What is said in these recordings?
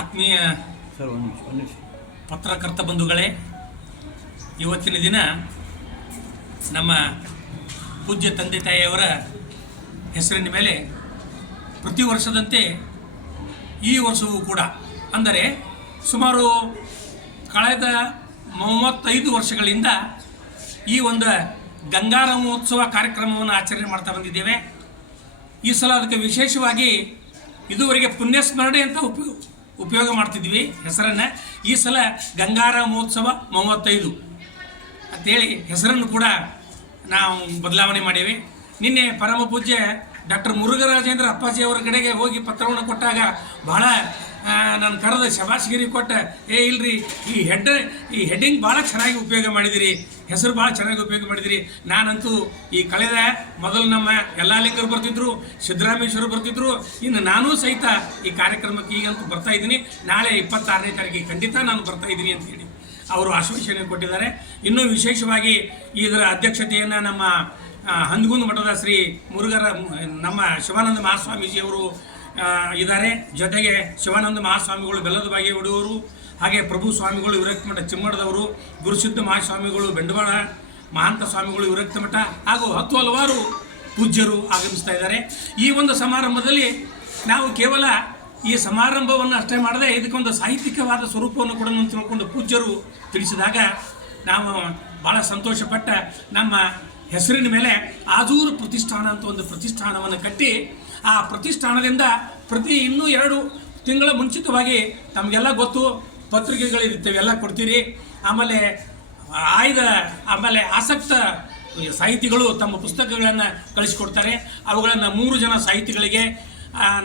ಆತ್ಮೀಯ ಸರ್ ಒಂದು ನಿಮಿಷ ಒಂದು ನಿಮಿಷ. ಪತ್ರಕರ್ತ ಬಂಧುಗಳೇ ಇವತ್ತಿನ ದಿನ ನಮ್ಮ ಪೂಜ್ಯ ತಂದೆ ತಾಯಿಯವರ ಹೆಸರಿನ ಮೇಲೆ ಪ್ರತಿ ವರ್ಷದಂತೆ ಈ ವರ್ಷವೂ ಕೂಡ ಅಂದರೆ ಸುಮಾರು ಕಳೆದ ಮೂವತ್ತೈದು ವರ್ಷಗಳಿಂದ ಈ ಒಂದು ಗಂಗಾರ ಮಹೋತ್ಸವ ಕಾರ್ಯಕ್ರಮವನ್ನು ಆಚರಣೆ ಮಾಡ್ತಾ ಬಂದಿದ್ದೇವೆ. ಈ ಸಲ ಅದಕ್ಕೆ ವಿಶೇಷವಾಗಿ ಇದುವರೆಗೆ ಪುಣ್ಯಸ್ಮರಣೆ ಅಂತ ಉಪಯೋಗ ಉಪಯೋಗ ಮಾಡ್ತಿದ್ವಿ ಹೆಸರನ್ನು. ಈ ಸಲ ಗಂಗಾರ ಮಹೋತ್ಸವ ಮೂವತ್ತೈದು. ಅಂತೇಳಿ ಹೆಸರನ್ನು ಕೂಡ ನಾವು ಬದಲಾವಣೆ ಮಾಡೀವಿ. ನಿನ್ನೆ ಪರಮ ಪೂಜ್ಯ ಡಾಕ್ಟರ್ ಮುರುಘರಾಜೇಂದ್ರ ಅಪ್ಪಾಜಿ ಅವರ ಕಡೆಗೆ ಹೋಗಿ ಪತ್ರವನ್ನು ಕೊಟ್ಟಾಗ ಬಹಳ ನಾನು ಕರೆದ ಶಬಾಷ್ಗಿರಿ ಕೊಟ್ಟ, ಏ ಇಲ್ರಿ, ಈ ಹೆಡ್ ಈ ಹೆಡ್ಡಿಂಗ್ ಭಾಳ ಚೆನ್ನಾಗಿ ಉಪಯೋಗ ಮಾಡಿದಿರಿ. ಹೆಸರು ಭಾಳ ಚೆನ್ನಾಗಿ ಉಪಯೋಗ ಮಾಡಿದಿರಿ. ನಾನಂತೂ ಈ ಕಳೆದ ಮೊದಲು ನಮ್ಮ ಯಲ್ಲಾಲಿಂಗರು ಬರ್ತಿದ್ರು, ಸಿದ್ದರಾಮೇಶ್ವರ ಬರ್ತಿದ್ರು, ಇನ್ನು ನಾನೂ ಸಹಿತ ಈ ಕಾರ್ಯಕ್ರಮಕ್ಕೆ ಈಗಂತೂ ಬರ್ತಾ ಇದ್ದೀನಿ. ನಾಳೆ ಇಪ್ಪತ್ತಾರನೇ ತಾರೀಕಿಗೆ ಖಂಡಿತ ನಾನು ಬರ್ತಾ ಇದ್ದೀನಿ ಅಂತ ಹೇಳಿ ಅವರು ಆಶ್ವಾಸನೆ ಕೊಟ್ಟಿದ್ದಾರೆ. ಇನ್ನೂ ವಿಶೇಷವಾಗಿ ಇದರ ಅಧ್ಯಕ್ಷತೆಯನ್ನು ನಮ್ಮ ಹಂದಗುಂದ ಮಠದ ಶ್ರೀ ಮುರುಘರ ನಮ್ಮ ಶಿವಾನಂದ ಮಹಾಸ್ವಾಮೀಜಿಯವರು ಇದ್ದಾರೆ. ಜೊತೆಗೆ ಶಿವಾನಂದ ಮಹಾಸ್ವಾಮಿಗಳು ಬೆಲ್ಲದ ಬಾಗಿ ಹೊಡೆಯುವರು ಹಾಗೆ ಪ್ರಭು ಸ್ವಾಮಿಗಳು ವಿರಕ್ತ ಮಠ ಚಿಮ್ಮಡದವರು, ಗುರುಸಿದ್ಧ ಮಹಾಸ್ವಾಮಿಗಳು ಬೆಂಡವಾಳ, ಮಹಾಂತ ಸ್ವಾಮಿಗಳು ವಿರಕ್ತ ಮಠ, ಹಾಗೂ ಹತ್ತು ಹಲವಾರು ಪೂಜ್ಯರು ಆಗಮಿಸ್ತಾ ಇದ್ದಾರೆ. ಈ ಒಂದು ಸಮಾರಂಭದಲ್ಲಿ ನಾವು ಕೇವಲ ಈ ಸಮಾರಂಭವನ್ನು ಅಷ್ಟೇ ಮಾಡದೆ, ಇದಕ್ಕೊಂದು ಸಾಹಿತ್ಯಿಕವಾದ ಸ್ವರೂಪವನ್ನು ಕೂಡ ತಿಳ್ಕೊಂಡು ಪೂಜ್ಯರು ತಿಳಿಸಿದಾಗ ನಾವು ಭಾಳ ಸಂತೋಷಪಟ್ಟ ನಮ್ಮ ಹೆಸರಿನ ಮೇಲೆ ಆಜೂರು ಪ್ರತಿಷ್ಠಾನ ಅಂತ ಒಂದು ಪ್ರತಿಷ್ಠಾನವನ್ನು ಕಟ್ಟಿ ಆ ಪ್ರತಿಷ್ಠಾನದಿಂದ ಪ್ರತಿ ಇನ್ನೂ ಎರಡು ತಿಂಗಳ ಮುಂಚಿತವಾಗಿ ತಮಗೆಲ್ಲ ಗೊತ್ತು ಪತ್ರಿಕೆಗಳಿರ್ತವೆ ಎಲ್ಲ ಕೊಡ್ತೀರಿ. ಆಮೇಲೆ ಆಯ್ದ, ಆಮೇಲೆ ಆಸಕ್ತ ಸಾಹಿತಿಗಳು ತಮ್ಮ ಪುಸ್ತಕಗಳನ್ನು ಕಳಿಸಿಕೊಡ್ತಾರೆ. ಅವುಗಳನ್ನು ಮೂರು ಜನ ಸಾಹಿತಿಗಳಿಗೆ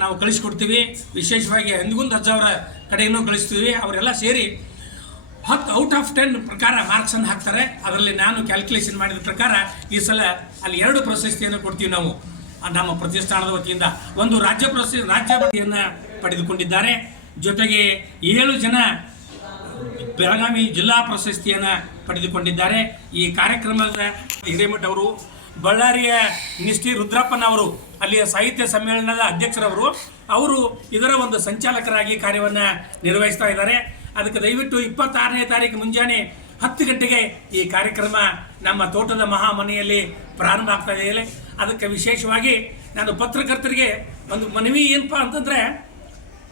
ನಾವು ಕಳಿಸ್ಕೊಡ್ತೀವಿ. ವಿಶೇಷವಾಗಿ ಹಂದಿಗುಂದ ಅಜ್ಜ ಅವರ ಕಡೆಯನ್ನು ಕಳಿಸ್ತೀವಿ. ಅವರೆಲ್ಲ ಸೇರಿ ಹತ್ತು ಔಟ್ ಆಫ್ ಟೆನ್ ಪ್ರಕಾರ ಮಾರ್ಕ್ಸನ್ನು ಹಾಕ್ತಾರೆ. ಅದರಲ್ಲಿ ನಾನು ಕ್ಯಾಲ್ಕುಲೇಷನ್ ಮಾಡಿದ ಪ್ರಕಾರ ಈ ಸಲ ಅಲ್ಲಿ ಎರಡು ಪ್ರಶಸ್ತಿಯನ್ನು ಕೊಡ್ತೀವಿ ನಾವು. ನಮ್ಮ ಪ್ರತಿಷ್ಠಾನದ ವತಿಯಿಂದ ಒಂದು ರಾಜ್ಯ ಪ್ರಶಸ್ತಿ, ರಾಜ್ಯ ಪಟ್ಟಿಯನ್ನು ಪಡೆದುಕೊಂಡಿದ್ದಾರೆ. ಜೊತೆಗೆ ಏಳು ಜನ ಬೆಳಗಾವಿ ಜಿಲ್ಲಾ ಪ್ರಶಸ್ತಿಯನ್ನು ಪಡೆದುಕೊಂಡಿದ್ದಾರೆ. ಈ ಕಾರ್ಯಕ್ರಮದ ಹಿರೇಮಠ ಅವರು, ಬಳ್ಳಾರಿಯ ನಿಷ್ಠಿ ರುದ್ರಪ್ಪನವರು ಅಲ್ಲಿಯ ಸಾಹಿತ್ಯ ಸಮ್ಮೇಳನದ ಅಧ್ಯಕ್ಷರವರು, ಅವರು ಇದರ ಒಂದು ಸಂಚಾಲಕರಾಗಿ ಕಾರ್ಯವನ್ನು ನಿರ್ವಹಿಸ್ತಾ ಇದ್ದಾರೆ. ಅದಕ್ಕೆ ದಯವಿಟ್ಟು ಇಪ್ಪತ್ತಾರನೇ ತಾರೀಕು ಮುಂಜಾನೆ ಹತ್ತು ಗಂಟೆಗೆ ಈ ಕಾರ್ಯಕ್ರಮ ನಮ್ಮ ತೋಟದ ಮಹಾಮನೆಯಲ್ಲಿ ಪ್ರಾರಂಭ ಆಗ್ತಾ ಇದೆ. ಅದಕ್ಕೆ ವಿಶೇಷವಾಗಿ ನಾನು ಪತ್ರಕರ್ತರಿಗೆ ಒಂದು ಮನವಿ ಏನಪ್ಪಾ ಅಂತಂದರೆ,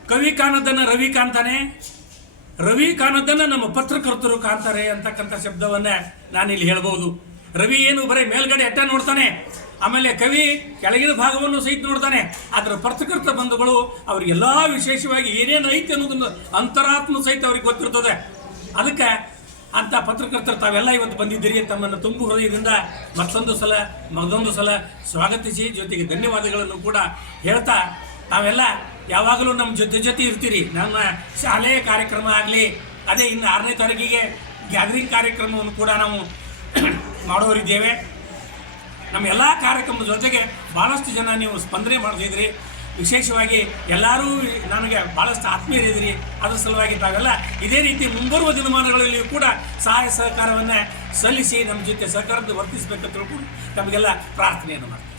ಕವಿ ಕಾಣದನ್ನ ರವಿ ಕಾಣ್ತಾನೆ. ರವಿ ಕಾಣದನ್ನ ನಮ್ಮ ಪತ್ರಕರ್ತರು ಕಾಣ್ತಾರೆ ಅಂತಕ್ಕಂಥ ಶಬ್ದವನ್ನ ನಾನಿಲ್ಲಿ ಹೇಳ್ಬೋದು. ರವಿ ಏನು ಬರೀ ಮೇಲ್ಗಡೆ ಅಟ್ಟ ನೋಡ್ತಾನೆ. ಆಮೇಲೆ ಕವಿ ಕೆಳಗಿನ ಭಾಗವನ್ನು ಸಹಿತ ನೋಡ್ತಾನೆ. ಅದರ ಪತ್ರಕರ್ತ ಬಂಧುಗಳು ಅವರಿಗೆಲ್ಲ ವಿಶೇಷವಾಗಿ ಏನೇನು ಐತೆ ಅನ್ನೋದನ್ನು ಅಂತರಾತ್ಮ ಸಹಿತ ಅವ್ರಿಗೆ ಗೊತ್ತಿರ್ತದೆ. ಅದಕ್ಕೆ ಅಂತ ಪತ್ರಕರ್ತರು ತಾವೆಲ್ಲ ಇವತ್ತು ಬಂದಿದ್ದೀರಿ ತಮ್ಮನ್ನು ತುಂಬು ಹೃದಯದಿಂದ ಮತ್ತೊಂದು ಸಲ ಮತ್ತೊಂದು ಸಲ ಸ್ವಾಗತಿಸಿ, ಜೊತೆಗೆ ಧನ್ಯವಾದಗಳನ್ನು ಕೂಡ ಹೇಳ್ತಾ ತಾವೆಲ್ಲ ಯಾವಾಗಲೂ ನಮ್ಮ ಜೊತೆ ಜೊತೆ ಇರ್ತೀರಿ. ನಮ್ಮ ಶಾಲೆಯ ಕಾರ್ಯಕ್ರಮ ಆಗಲಿ, ಅದೇ ಇನ್ನು ಆರನೇ ತಾರೀಕಿಗೆ ಗ್ಯಾದರಿಂಗ್ ಕಾರ್ಯಕ್ರಮವನ್ನು ಕೂಡ ನಾವು ಮಾಡೋರಿದ್ದೇವೆ. ನಮ್ಮ ಎಲ್ಲ ಕಾರ್ಯಕ್ರಮದ ಜೊತೆಗೆ ಭಾಳಷ್ಟು ಜನ ನೀವು ಸ್ಪಂದನೆ ಮಾಡ್ತಿದ್ರಿ ವಿಶೇಷವಾಗಿ ಎಲ್ಲರೂ ನನಗೆ ಭಾಳಷ್ಟು ಆತ್ಮೀಯರಿದ್ದೀರಿ ಅದರ ಸಲುವಾಗಿ ತಾವೆಲ್ಲ ಇದೇ ರೀತಿ ಮುಂಬರುವ ದಿನಮಾನಗಳಲ್ಲಿಯೂ ಕೂಡ ಸಹಾಯ ಸಹಕಾರವನ್ನು ಸಲ್ಲಿಸಿ ನಮ್ಮ ಜೊತೆ ಸಹಕಾರದ ವರ್ತಿಸಬೇಕಂತ ತಿಳ್ಕೊಂಡು ನಮಗೆಲ್ಲ ಪ್ರಾರ್ಥನೆಯನ್ನು ಮಾಡ್ತೀವಿ.